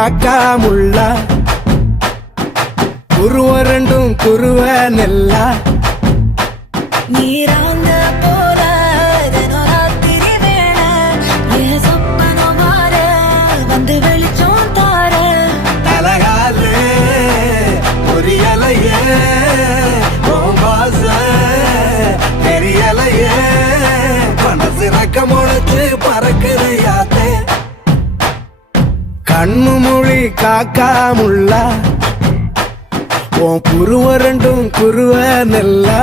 காக்கா முள்ளா குருவ ரெண்டும் குருவ நெல்லா நீராங்க போல தினராத்திரி வேளை என் சொப்பனம் மாற வந்து வெளிச்சம் தார அழகாலே புரியலையே பாச தெரியலையே மனசு ரக்க முளைச்சு பறக்குறையாத்தே கண்ணு மொழி காக்கா முள்ளா உன் குருவ ரெண்டும் குருவ நெல்லா